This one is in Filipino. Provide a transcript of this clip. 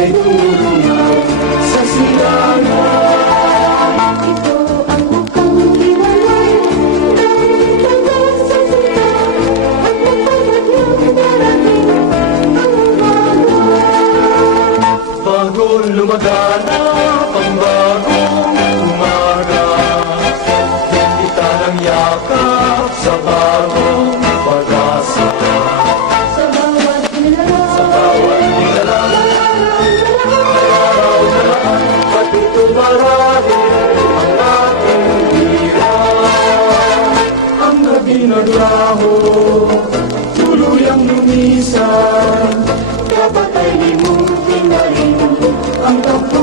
ay tumulungan sa silangan. Ito ang bukang hiwalay ng daga sa sinta at magpapagyang darating ang umaga. Bagong lumaganap ang bagong umaga, kita ng yakap sa bagong pag-asa. Sa bawat nilalang, Sa bawat nilalang, may araw na laan, pati tumarahil ang ating hirap. Ang gabi naglaho, tuluyang lumisan, dapat ay limutin na rin ang takbo